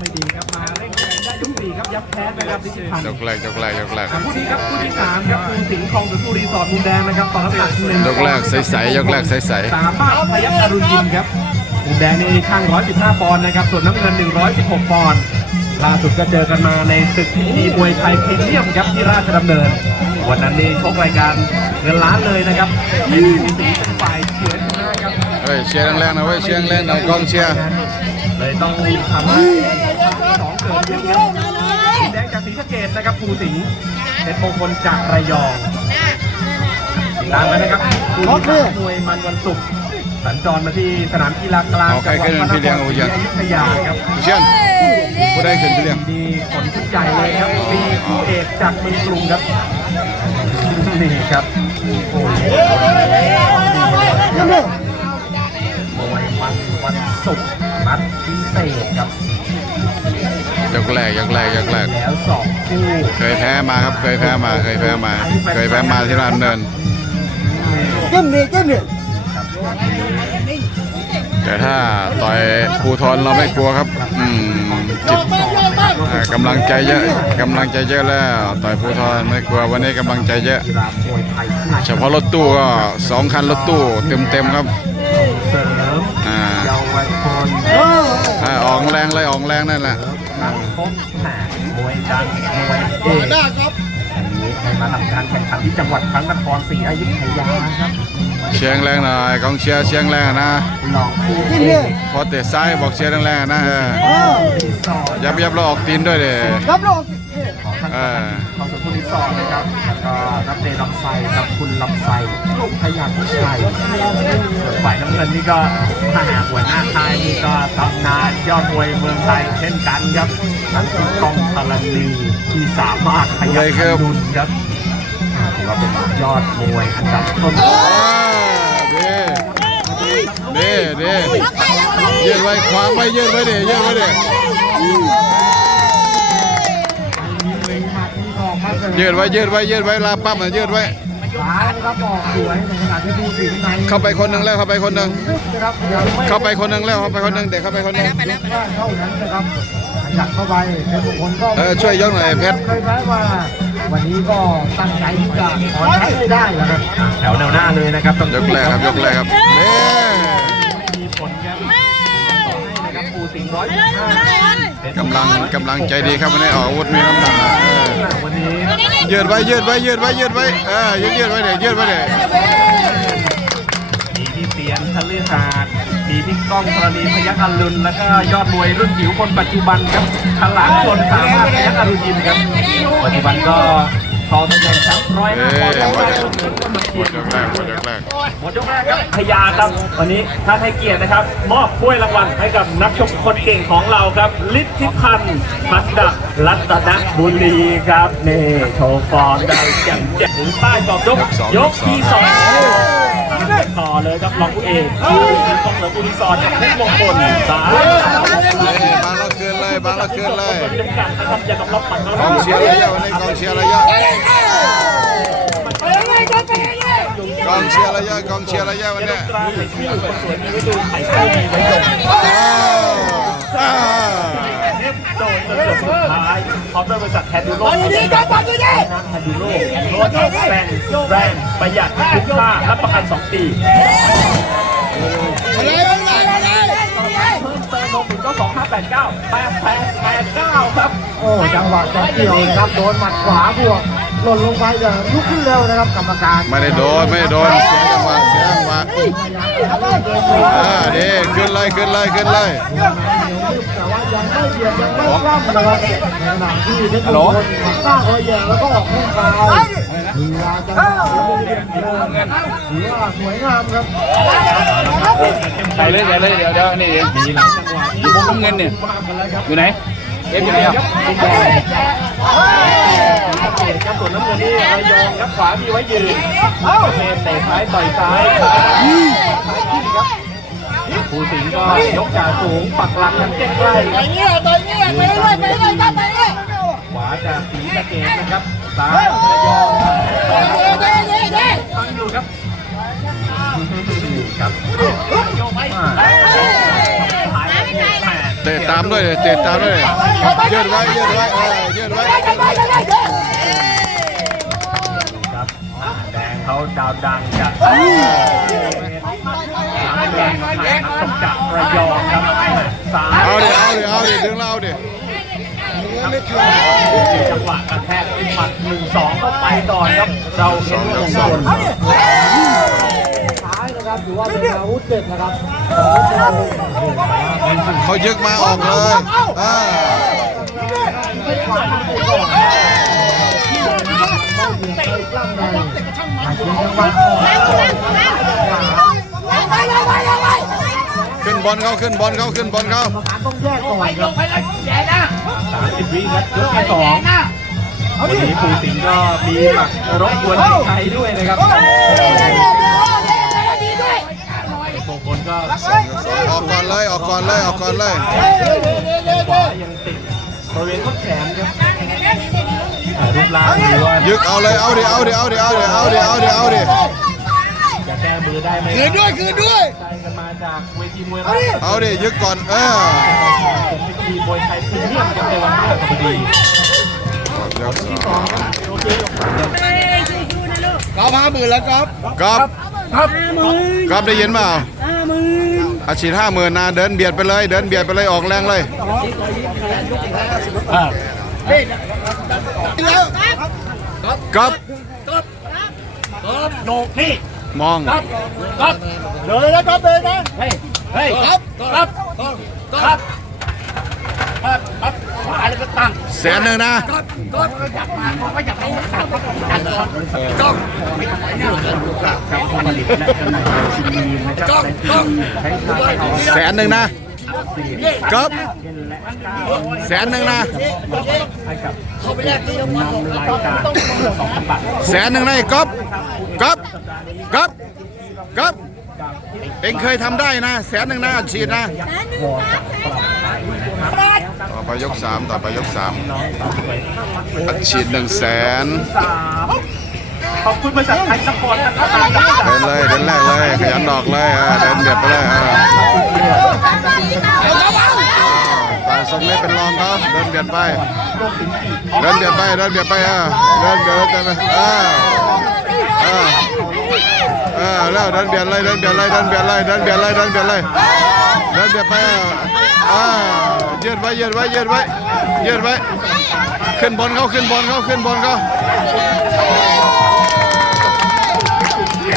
ไม่ดีครับมาเร่งแรงได้ยกสี่ครับยับแพ้ไปครับดิจิทัลยกแรกยกแรกยกแรกคู่นี้ครับคู่ที่สามครับภูสิงห์คลองสุรีรีสอร์ทมุมแดงนะครับต่อน้ำหนักหนึ่งยกแรกใสๆยกแรกใสสามารถพยัคฆ์อรุณยิมครับมุมแดงนี่ช่าง115ปอนด์นะครับส่วนน้ำเงิน 116ปอนด์ล่าสุดก็เจอกันมาในศึกทีมวยไทยพรีเมียมครับที่ราชดำเนิน วันนั้นนี่ชกรายการเงินล้านเลยนะครับเป็นภูสิงห์เป็นฝ่ายเฉือนชนะครับๆเฮ้ยเชียร์แรงๆหนะเว้ยเชียร์แรงๆหน่อยกองเชียร์ เลยต้องทำให้สองเกิดเยอะครับมุมแดงจากศรีสะเกดนะครับภูสิงห์เป็นมงคลจากระยองติดตามกันนะครับคู่ที่สามมวยมันวันศุกร์สัญจรมาที่สนามกีฬากลางเอาใครขึ้นเป็นพี่เลี้ยงเอาอย่างอยุธยาครับเชียร์ผู้ได้ขึ้นไปเรียงดีผลชุดใหญ่เลยครับมีคู่เอกจากเมืองกรุงครับนี่ครับโอ้ยมวยมันวันศุกร์ นัดพิเศษครับยกแรกยกแรกยกแรกแล้วสองคู่เคยแพ้มาครับเคยแพ้มาเคยแพ้มาเคยแพ้มาที่ร้านเนิน Câm đi, câm đi. ครับแต่ถ้าต่อยภูทรเราไม่กลัวครับอืมจิตอ่ากำลังใจเยอะกำลังใจเยอะแล้ว ต่อยภูทรไม่กลัววันนี้กำลังใจเยอะกีฬามวยไทยขนาดเฉพาะรถตู้ก็สองคันรถตู้เต็มๆครับ อ่าออกแรงเลยออกแรงนั่นแหละนักพบแห่มวยดังมวยเอกอันนี้ให้มาทำการแข่งขันที่จังหวัดพระนครศรีอยุธยาครับ เชียงแรงหน่อยกองเชียร์เชียงแรงนะลองคู่เอกพอเตะซ้ายบอกเชียร์แรงๆนะเออรีสอร์ทยับยับเราออกตีนด้วยเด้ Câm luôn. ขอ งท่านเออของสุขุมรีสอร์ทนะครับแล้วก็นักเตะลำไส้กับคุณลำไส้ลูกพยาผู้ชายส่วนฝ่ายน้ำเงินนี่ก็ทหารหัวหน้าค่ายนี่ก็ตำนานยอดมวยเมืองไทยเช่นกันครับนั่นคือกองธรณีที่สามารถพยัคฆ์ดุลครับอ่าถือว่าเป็นยอดมวยอันดับต้นอ่าเด้เด้เด้ยืดไว้ขวางไว้ยืดไว้เด้ยืดไว้เด้ ยืดไว้ยืดไว้ยืดไว้ลาปั๊มอะยืดไว้ซ้ายนะครับออกสวยในขณะที่ดูสีในเข้าไปคนหนึ่งแล้วเข้าไปคนหนึ่งนะครับยังไม่เข้าไปคนหนึ่งแล้วเข้าไปคนหนึ่งเด็กเข้าไปคนหนึ่งว่าเท่านั้นนะครับขยับเข้าไปเป็นบุคคลก็เออช่วยยกหน่อยเพชรเคยแพ้ว่าวันนี้ก็ตั้งใจที่จะขอใช้ให้ได้แล้วครับแถวแนวหน้าเลยนะครับต้องยกแรกครับยกแรกครับเด้มี กำลังกำลังใจดีครับวันนี้ออกอาวุธมีน้ำหนักเออวันนี้ยืดไว้ยืดไว้ยืดไว้ยืดไว้เออยืดยืดไว้เด้ยืดไว้เด้มีพี่เตียนทะเลหาดมีพี่ก้องธรณีพยัคฆ์อรุณแล้วก็ยอดมวยรุ่นจิ๋วคนปัจจุบันครับฉลามชนสามารถพยัคฆ์อรุณยิมครับปัจจุบันก็ ทองตำแหน่งแชมป์ร้อยเอ้ห้าปอนด์หมดยกแรกหมดยกแรกหมดยกแรกครับพยาครับวันนี้ท่านให้เกียรตินะครับ มอบถ้วยรางวัลให้กับนักชกคนเก่งของเราครับฤทธิพันธ์พันดักรัตนบุรีครับนี่โชว์ฟอร์มได้แจ่มแจ๋วถึงป้ายตอบยกยกที่สอง ต่อเลยครับรองผู้เอกคือของเหลือบุรีสอดกับเพชรมงคลสายเอ้ยบางละคืนเลยบางละคืนเลยจำกัดนะครับอย่าต้องรับปัดกองเชียร์ระยะวันนี้กองเชียร์ระยะกองเชียร์ระยะกองเชียร์ระยะวันนี้ตราในชื่อคนสวยมีฤดูไข่เข้ามีไว้ดม โดนจนจบสุดท้ายพร้อมด้วยบริษัทแทนดูโลกน้ำแทนดูโลกรถแรงแรงประหยัดคุ้มค่ารับประกัน 2 ปีเพิ่มเติมโมบิลก็2589 8889 ครับ โอ้จังหวะจะเกี่ยวนะครับโดนหมัดขวาบวกหล่นลงไปอย่าลุกขึ้นเร็วนะครับกรรมการไม่ได้โดนไม่ได้โดนเสียจังหวะเสียจังหวะอ่าดีขึ้นเลยขึ้นเลยขึ้นเลย แต่ว่ายังไม่เบียดยังไม่คว่ำนะครับในขณะที่เพชรมงคลสร้างรอยแย่แล้วก็ออกข้างกายมีเวลาจังหวะเล่นเดินถือว่าสวยงามครับไปเลยไปเลยเดี๋ยวเดี๋ยวนี่มีหลายจังหวะอยู่บนน้ำเงินเนี่ยอยู่ไหนเอฟอยู่ไหนอะครับส่วนน้ำเงินนี่ระยองครับขวามีไว้ยืนเมนเตะซ้ายต่อยซ้ายซ้ายขึ้นครับ ภูสิงห์ก็ยกจ่าสูงปักหลักกันใกล้ๆไปเนี่ยไปเนี่ยไปเรื่อยไปเรื่อยครับไปเรื่อยขวาจากสีสะเกดนะครับซ้ายระยองฟังอยู่ครับครับโยกไปหายไปแม่เตะตามด้วยดิเตะตามด้วยดิยืดไว้ยืดไว้เยืดไว้ เขาดาวดังจากน้ำเงินนักตกจากระยองครับซ้ายเอาดิเอาดิเอาดิดึงเราเอาดิจังหวะกระแทกหมัดหนึ่งสองก็ไปก่อนครับ เราเห็นมงคลซ้ายนะครับถือว่าเป็นอาวุธเด็ดนะครับของเพชรบุรีเขายึกมาออกเลยอ่าไม่ขวาไปก่อนเดินนะครับไม่เบียดไปกล้ำในหากเป็นจังหวะออก ขวาขึ้นบอลเขาขึ้นบอลเขาขึ้นบอลเขากรรมการต้องแยกก่อนครับสามสิบวิครับยกที่สองวันนี้ปูสิงห์ก็มีหมักรบกวนที่ชัยด้วยนะครับมงคลก็ออกก่อนเลยออกก่อนเลยออกก่อนเลยขวายังติดบริเวณข้อแขนครับอ่า รูปร่างดูว่ายึกเอาเลยเอาดิเอาดิเอาดิเอาดิเอาดิเอาดิเอาดิจะแก้มือได้ไหมคืนด้วยคืนด้วยใจกันมาจากเวทีมวยราชเอาดิยึกก่อนเออเป็นเวทีมวยไทยพรีเมียมกันในวันพฤหัสบดียกสองเรามาหมื่นแล้วครับกอบกอบได้ยินเปล่าอาชีพห้าหมื่นนะเดินเบียดไปเลย เดินเบียดไปเลยออกแรงเลย กล้วก๊อปก๊อปโหนกนี่มองก๊อปก๊อปเลยนะก๊อบเลยนะเฮ้ยเฮ้ยก๊อปก๊อปก๊อปเสียหนึ่งนะก้องก้องก้องเสนหนึ่งนะ ครับ แสนหนึ่งนะแสนหนึ่งนะไอ้ก๊อฟก๊อฟก๊อกบเป็นเคยทำได้นะ แสนหนึ่งนะฉีดนะต่อไปยกสามต่อไปยกสามอัดฉีดหนึ่งแสน ขอบคุณบริษัทไทยสปอร์ตนะครับเดินเลยเดินแรกเลยขยันดอกเลยเออเดินเบียดไปเลยเออต่างทรงนี้เป็นรองเขาเดินเบียดไปเดินเบียดไปเดินเบียดไปเออเดินเบียดเดินไปเออเออเออแล้วเดินเบียดเลยเดินเบียดเลยเดินเบียดเลยเดินเบียดเลยเดินเบียดเลยเดินเบียดไปอออ่ายืดไว้ยืดไว้ยืดไว้ยืดไว้ขึ้นบนเขาขึ้นบนเขาขึ้นบนเขา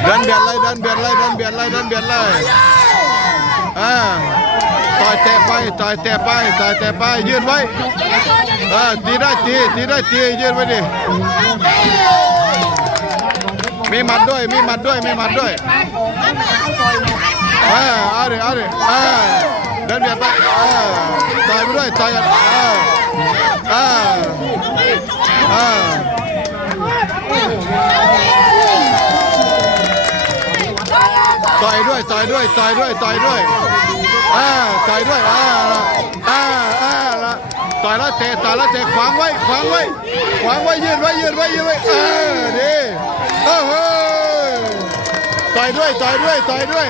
เดินเบียดเลยเดินเบียดเลยเดินเบียดเลยเดินเบียดเลยอ่าต่อยเตะไปต่อยเตะไปต่อยเตะไปยืดไว้เออตีได้ตีตีได้ตียืนไว้ดิมีหมัดด้วยมีหมัดด้วยมีหมัดด้วยเออเอาดิเอาดิเออเดินเบียดไปเออต่อยไปด้วยต่อยกันเออเออเออ ต่อยด้วยต่อยด้วยต่อยด้วยต่อยด้วยอ่าต่อยด้วยอ่าอ่าอ่าละต่อยแล้วเตะต่อยแล้วเตะขวางไว้ขวางไว้ขวางไว้ยืดไว้ยืดไว้ยืดไว้เออดีโอ้โหต่อยด้วยต่อยด้วยต่อยด้วย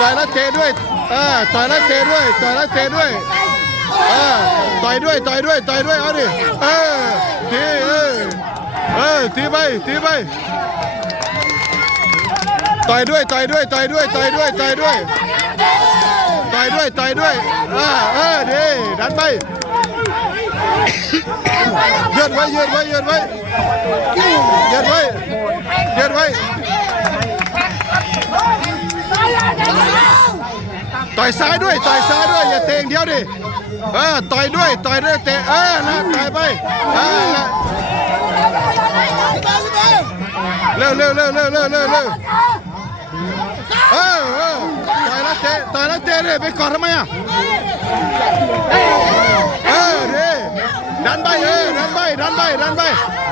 ต่อยแล้วเตะด้วยเออต่อยแล้วเตะด้วยต่อยแล้วเตะด้วยเออต่อยด้วยต่อยด้วยต่อยด้วยเอาดิเออทีเออเออทีไปทีไป ต่อยด้วยต่อยด้วยต่อยด้วยต่อยด้วยต่อยด้วยต่อยด้วยต่อยด้วยเออเออดีดันไปยืดไว้ยืดไว้ยืดไว้ยืดไว้ยืดไว้ต่อยซ้ายด้วยต่อยซ้ายด้วยอย่าเตะอย่างเดียวดิเออต่อยด้วยต่อยด้วยเตะเออนะต่อยไปเออเร็วเร็วเร็วเร็วเร็วเร็ว ต่อยแล้วเตะต่อยแล้วเตะดิไปกอดทำไมอะเออดิดันไปเออดันไปดันไปดันไป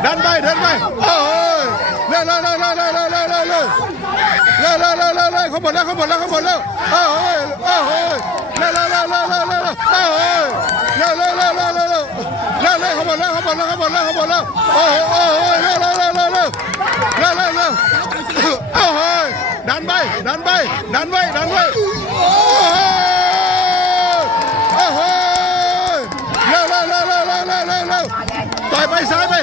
ดันไปดันไปโอ้ยเร็วเร็วเร็วเร็วเร็วเร็วเร็วเร็วเร็วเร็วเร็วเร็วเร็วเร็วเขาหมดแล้วเขาหมดแล้วเขาหมดแล้วโอ้ยโอ้ยเร็วเร็วเร็วเร็วเร็วเร็วโอ้ยเร็วเร็วเร็วเร็วเร็วเร็วเร็วเร็วเขาหมดแล้วเขาหมดแล้วเขาหมดแล้วเขาหมดแล้วโอ้ยโอ้ยเร็วเร็วเร็วเร็วเร็วเร็วเร็วเร็วโอ้ย ดันไป ดันไป ดันไปดันไปโอ้โหเร็วเร็วเร็วเร็วเร็วเร็วเร็วต่อยไปซ้ายไป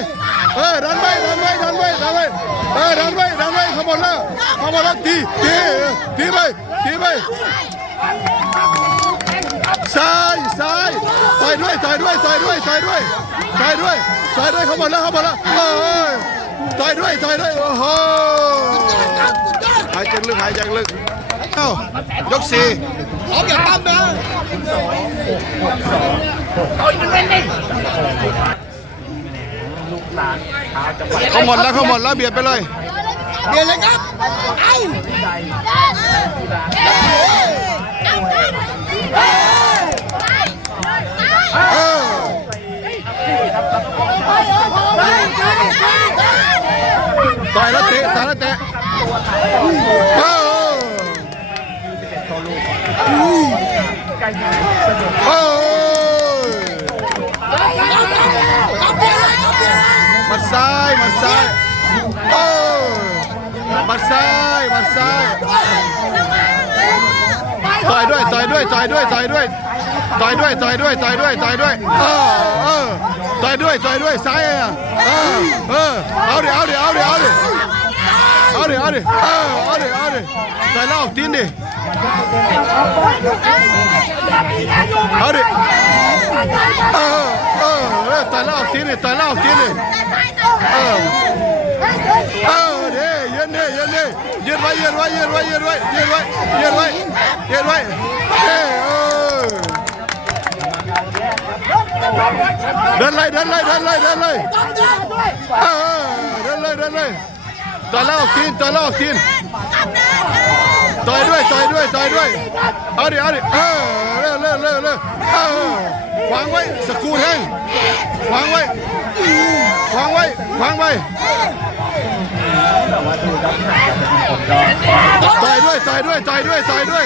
เออ ดันไว้ ดันไว้ ดันไว้ ดันไปเออ ดันไว้ ดันไปขบวนแล้วขบวนแล้วตีตีตีไปตีไปซ้ายซ้ายต่อยด้วยต่อยด้วยต่อยด้วยต่อยด้วยต่อยด้วยต่อยด้วยขบหมแล้วขบหมแล้วต่อยด้วยต่อยด้วยโอ้โหายใจลึกหายใจลึกเอ้ายกสี่ลูกหลานชาวจังหวัดเขาหมดแล้วเขาหมดแล้วเบียดไปเลยเดี๋ยวเลยครับเอ้าเออ ต่อยแล้วเตะต่อยแล้วเตะเออเออมัดซ้ายมัดซ้ายเออมัดซ้ายมัดซ้าย ต่อยด้วยต่อยด้วยต่อยด้วยต่อยด้วยต่อยด้วยต่อยด้วยต่อยด้วยต่อยด้วยเออเออต่อยด้วยต่อยด้วยซ้ายอะเออเออเอาดิเอาดิเอาดิเอาดิเอาดิเอาดิเออเอาดิเอาดิต่อยแล้วออกตีนดิเอาดิเออเออเออต่อยแล้วออกตีนดิต่อยแล้วออกตีนดิเออเออเด้ ยืนเด้ยืนเด้ยืนไว้ยืนไว้ยืนไว้ยืนไว้ยืนไว้ยืนไว้ยืนไว้เด้เออเดินเลยเดินเลยเดินเลยเดินเลยเดินเลยเดินเลยต่อยแล้วออกทีนต่อยแล้วออกทีน ต่อยด้วยต่อยด้วยต่อยด้วยเอาดิเอาดิเออเร็วเร็วเร็วเร็วเออวางไว้สกูแทงวางไว้วางไว้วางไว้ต่อยด้วยต่อยด้วยต่อยด้วยต่อยด้วย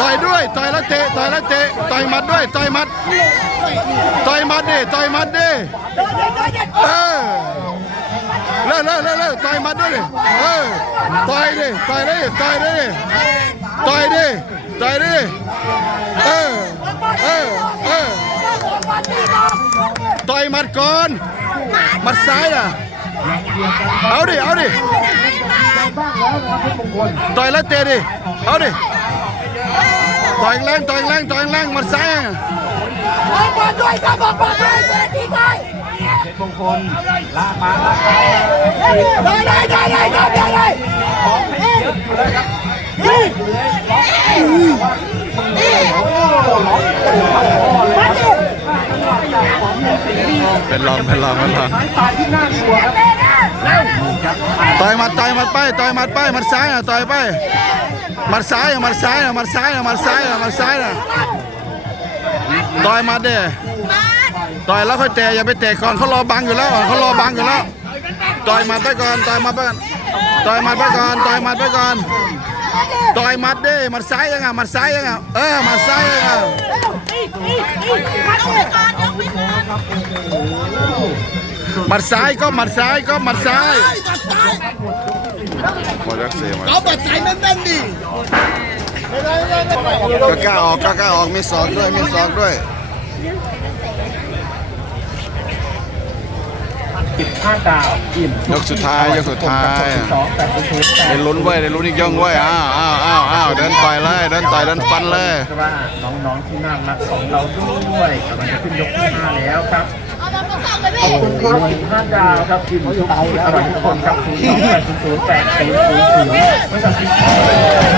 ต่อยด้วยต่อยแล้วเตะต่อยแล้วเตะต่อยมัดด้วยต่อยมัดต่อยมัดดิต่อยมัดดิเออ เร็วเร็วเร็วเร็วต่อยมัดด้วยดิเออต่อยดิต่อยดิต่อยดิต่อยดิต่อยดิเออเออเออต่อยมัดก่อนมัดซ้ายน่ะเอาดิเอาดิต่อยแล้วเตะดิเอาดิต่อยแรงต่อยแรงต่อยแรงมัดซ้ายอะเพ ชรมงคลลากมาลากมาได้ได้ได้ได้ได้ได้ได้ของเยออยู่แล้ครับนี่ล็อกล็อกเป็นรองเป็นรองเป็นรองต่อยมัดต่อยมัดไปต่อยมัดไปมัดซ้ายนะต่อยไปมัดซ้ายมัดซ้ายมัดซ้ายมัดซ้ายมัดซ้ายนะต่อยมัดเด้อ ต่อยแล้วค่อยเตะอย่าไปเตะก่อนเขารอบังอยู่แล้วเขารอบังอยู่แล้วต่อยมัดไปก่อนต่อยมัดไปก่อนต่อยมัดไปก่อนต่อยมัดไปก่อนต่อยมัดด้มัดซ้ายยังไงมัดซ้ายยังไงเออมัดซ้ายยังไงมัดซ้ายก็มัดซ้ายก็มัดซ้ายหมดรักเสียมาเอาบัตรสายแม่นๆดิก็กล้าออกก็กล้าออกมีสองด้วยมีสองด้วย สิบห้าดาวอิ่มยกสุดท้ายยกสุดท้ายสองแปดศูนย์ศูนย์แปดได้ลุ้นเว้ยได้ลุ้นอีกย่องเว้ยอ้าวอ้าวอ้าวอ้าวเดินต่อยเลยเดินต่อยเดินฟันเลยเพราะว่าน้องๆที่น่ารักของเราด้วยกำลังจะขึ้นยกที่ห้าแล้วครับขอบคุณครับสิบห้าดาวครับอิ่มทุกที่อร่อยทุกคนครับศูนย์สองแปดศูนย์ศูนย์แปดศูนย์ศูนย์ศูนย์บริษัทสิบห้า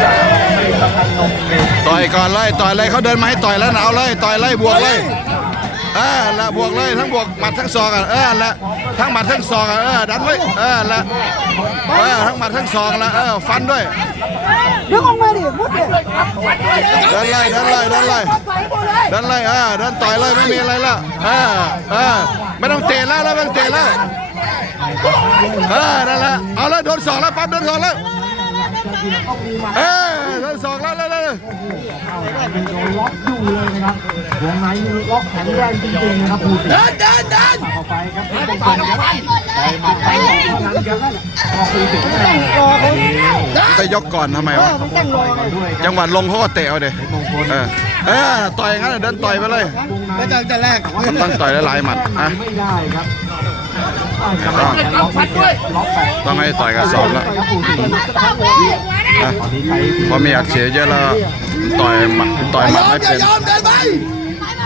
ดาวผลิตภัณฑ์นมเด็กต่อยก่อนเลยต่อยเลยเขาเดินมาให้ต่อยแล้วนะเอาเลยต่อยเลยบวกเลย เออละบวกเลยทั้งบวกหมัดทั้งศอกอะเออละทั้งหมัดทั้งศอกอะเออดันไว้เออละเออทั้งหมัดทั้งศอกละเออฟันด้วยเดี๋ยวออกมาดิมุดดิเดินเลยเดินเลยเดินเลยไปหมดเลยเดินเลยเออเดินต่อยเลยไม่มีอะไรแล้วเออเออไม่ต้องเตะแล้วแล้วไม่ต้องเตะแล้วเออนั่นแหละเอาแล้วโดนสองแล้วปั๊บโดนสองแล้วเออ โดนสองแล้วแล้วแล้วเป็นโดนล็อกอยู่เลยนะครับวงในล็อกแข็งแรงจริงๆนะครับผู้เสียเดินเดินเดินเข้าไปครับเพชรมงคลครับต่อยหมัดไปไปยกก่อนทำไมวะจังหวัดลงเขาก็เตะเอาเด็เพชรมงคลเออเออต่อยงั้นเดินต่อยไปเลยไม่ต้องจะแลกต้องต่อยหลายๆหมัดอะไม่ได้ครับ ล็อกด้วยล็อกแปดต้องให้ต่อยกระสอบแล้วครับปู่สิงห์อะตอนนี้ใช้พอมีอัดเสียเยอะแล้วต่อยหมัดต่อยหมัดไม่เป็นยอมเดินไป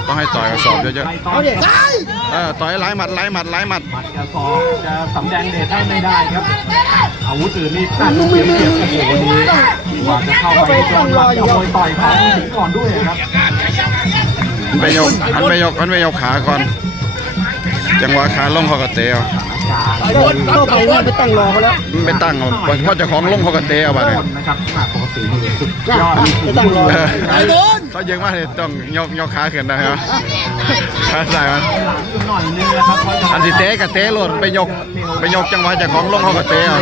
ต้องให้ต่อยกระสอบเยอะไปต่อเด็กซ้ายๆเออต่อยหลายหมัดหลายหมัดหลายหมัดหมัดกระสอบจะสำแดงเดชได้ไม่ได้ครับอาวุธอื่นนี่ตั้งลูกเปรียบเทียบกันอยู่วันนี้กว่าจะเข้าไปจนหลังจะโอยต่อยของผู้สิงห์ก่อนด้วยครับมันไปยกอันไปยกอันไปยกขาก่อน จังหวะขาลงเขาก็เตะ เอาเข้าไปนี่ไปตั้งรอเขาแล้วมันไปตั้งเอาเพราะเจ้าของลงเขาก็เตะเอาบัดนี้นะครับหนักปกตินี่สุดยอดไปตั้งรอเออไอ้โดนเขายิงมาเนี่ยต้องยกยกขาขึ้นนะครับขาใส่มันหลังอยู่หน่อยนึงนะครับเพราะจะอันสิเตะกับเตะโลดไปยกไปยกจังหวะเจ้าของลงเขาก็เตะเอา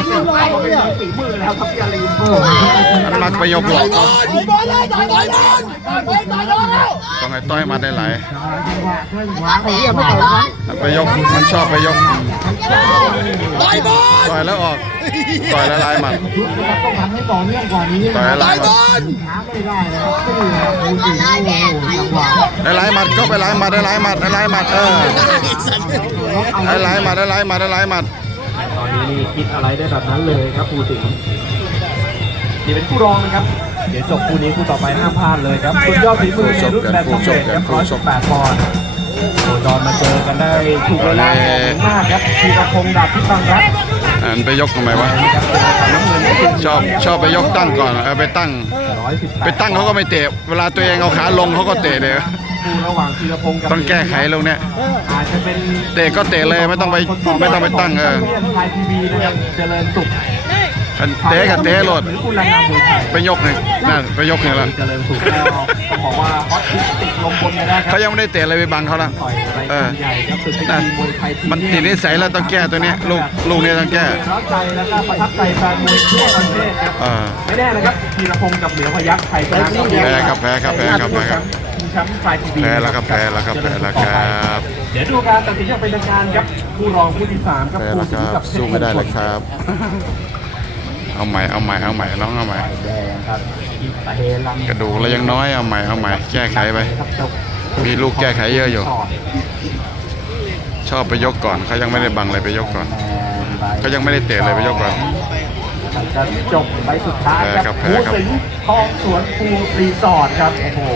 ฝีมือแล้วครับพี่อาลีนมันมักไปยกหลอกบอลบอลเลยต่อยบอลต่อยบอลแล้วต้องให้ต่อยหมัดได้หลายไอ้เหี้ยไม่ต่อยนะมันไปยกมันชอบไปยก ต่อยบอลต่อยแล้วออกต่อยแล้วหลายหมัดชุดนะครับต้องทำให้ต่อเนื่องกว่านี้ต่อยแล้วหต่ลาอยยหบมัดอลช้าไม่ได้นะครับนี่ครับผู้สิงห์โอ้โหจังหวะได้หลายหมัดก็ไปหลายหมัดได้หลายหมัดได้หลายหมัดเออได้หลายหมัดได้หลายหมัดได้หลายหมัดตอนนี้นี่คิดอะไรได้แบบนั้นเลยครับผู้สิงห์นี่เป็นคู่รองนะครับเดี๋ยวจบคู่นี้คู่ต่อไปห้ามพลาดเลยครับสุดยอดฝีมือในรุ่นแบบสำเร็จครับ118ปอนด์ โอ้ดอนมาเจอกันได้ถูกเวลาเหมาะมากครับธีรพงษ์ดาบพิบังรัตน์อันไปยกทำไมวะชอบชอบไปยกตั้งก่อนเออไปตั้ง118ไปตั้งเขาก็ไม่เตะ เวลาตัวเองเอาขาลงเขาก็เตะเลย คู่ระหว่างธีรพงษ์กับต้องแก้ไขลงเนี่ย อาจจะเป็นเตะก็เตะเลยไม่ต้องไปไม่ต้องไปตั้งเออ ไทยทีวีนะครับเจริญสุข อันเตะกับเตะโหลดหรือคุณรังนามมวยไทยไปยกหนึ่งนั่นไปยกหนึ่งแล้ว เจริญสุขแล้วต้องบอกว่าฮอตฮิตติดลมบนกันได้ครัเขายังไม่ได้เตะอะไรไปบังเขาละ ต่อยรายเอการอใหญ่ครับศึกนั่นมวยไทยมันติดนิสัยแล้วต้องแก้ตัวเนี้ยลูกลูกเนี้ต้องแก้ร้าวใจแล้วก็ประทับใจแฟนมวยทั่วประเทศครับ เออ ไม่แน่นะครับธีรพงษ์กับเหมียวพยัคฆ์ไทยชนะก็มีแพ้ครับแพ้ครับแพ้ครับแพ้ครับชิงแชมป์ไฟทีวีแพ้แล้วครับแพ้แล้วครับแพ้แล้วครับเดี๋ยวดูการตัดสินอย่างเป็นทางการครับผู้รองผู้ที่สามครับแพ้แล้วครับสู้ไม่ได้เลยครับ เอาใหม่เอาใหม่เอาใหม่น้องเอาใหม่แดงครับอิตาเฮลัมกระดูกเรายังน้อยเอาใหม่เอาใหม่แก้ไขไปครับจบมีลูกแก้ไขเยอะอยู่ ชอบไปยกก่อนเขายังไม่ได้บังเลยไปยกก่อนเขายังไม่ได้เตะเลยไปยกก่อนจะจบไปสุดท้ายแพ้คครัรับบแพ้ผู้ครับสิงห์ทองสวนภูรีสอร์ทครับโอ้โห